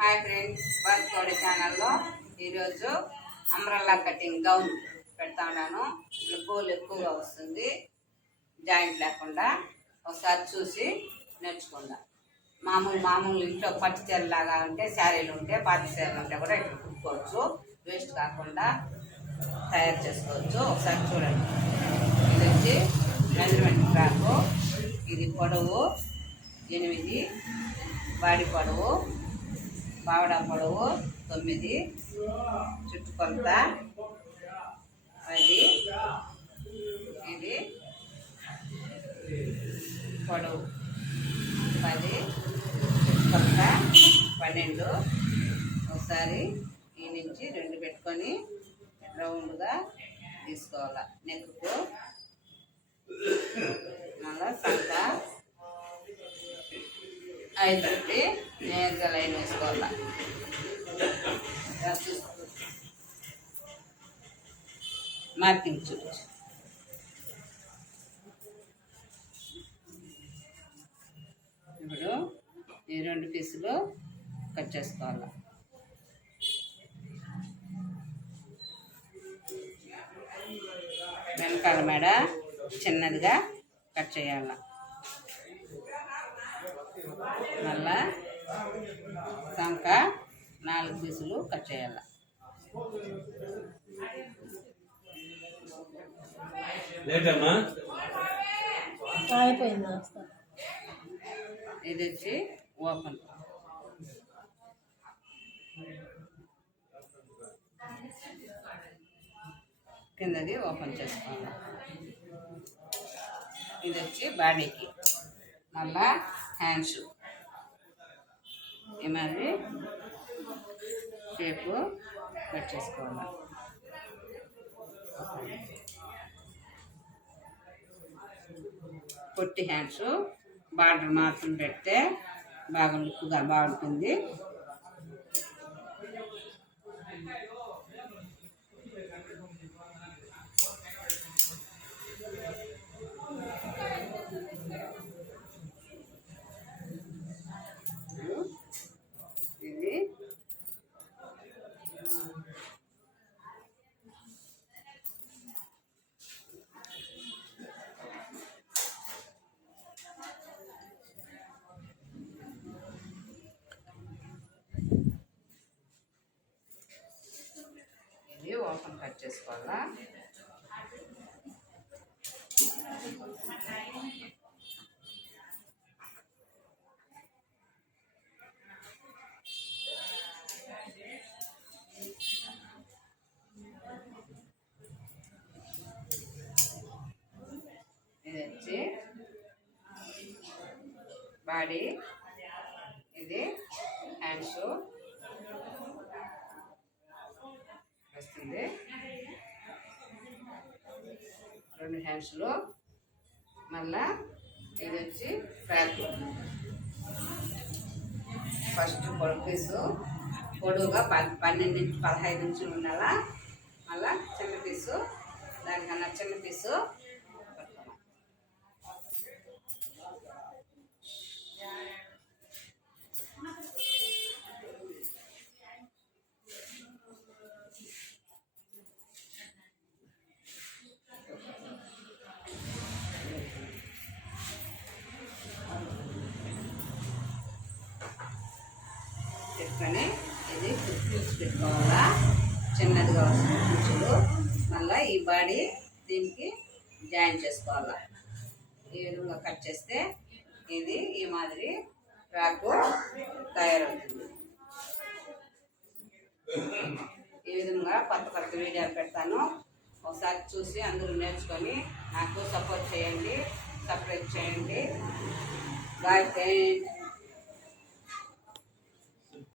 Hi friends, birthday ఛానల్లో ఈరోజు umbrella cutting gown పెడతా ఉన్నాను. ఇట్లా గోల్ ఎక్కువగా వస్తుంది, జాయింట్ లేకుండా. ఒకసారి చూసి నేర్చుకుందాం. మామూలు ఇంట్లో పట్టు చీరలాగా ఉంటే, శారీలు ఉంటే, పాతి చీరలు ఉంటే కూడా ఇట్లా కుట్టుకోవచ్చు. వేస్ట్ కాకుండా తయారు చేసుకోవచ్చు. ఒకసారి చూడండి. ఇది వచ్చి మెజర్మెంట్ ఫ్రాకు. ఇది పొడవు 8, బాడీ పొడవు, పావడా పొడవు 9, చుట్టుకొలత 10. ఇది పొడవు 10, చుట్టుకొలత 12. ఒకసారి ఈ నుంచి 2 పెట్టుకొని రౌండ్గా తీసుకోవాలి. నెక్కు మళ్ళా సంత 5 పెట్టి నేరుగా లైన్ వేసుకోవాలి. మార్కింగ్ చూడచ్చు. ఇప్పుడు ఈ 2 పీసులు కట్ చేసుకోవాలి. వెనకాల మెడ చిన్నదిగా కట్ చేయాలి. మళ్ళా సంక 4 పీసులు కట్ చేయాలి. ఇది వచ్చి ఓపెన్. కిందది ఓపెన్ చేసుకోవాలి. ఇది వచ్చి బాడీకి. మళ్ళా హ్యాండ్స్ ఈ మాదిరి షేపు కట్ చేసుకోవాలి. పొట్టి హ్యాండ్స్ బార్డర్ మాత్రం పెడితే బాగా లుక్గా బాగుంటుంది. ఇది ఓపెన్ కట్ చేసుకోవాలా. ఇది వచ్చి బాడీ, ఇది హ్యాండ్స్ వస్తుంది. 2 హ్యాండ్స్లో మళ్ళా ఇది వచ్చి ఫ్రాక్. ఫస్ట్ పొడవు పీసు పొడవుగా 12-15 ఇంచులు ఉండాలా. మళ్ళా చిన్న పీసు, దానికన్నా చిన్న పీసు పెట్టుకొని ఇది కుర్చీలు పెట్టుకోవాలా. చిన్నదిగా వస్తుంది కుర్చీలు. మళ్ళీ ఈ బాడీ దీనికి జాయిన్ చేసుకోవాలా. ఈ విధంగా కట్ చేస్తే ఇది ఈ మాదిరి ఫ్రాకు తయారవుతుంది. ఈ విధంగా కొత్త వీడియోలు పెడతాను. ఒకసారి చూసి అందరూ నేర్చుకొని నాకు సపోర్ట్ చేయండి, సబ్స్క్రైబ్ చేయండి. Bye friends.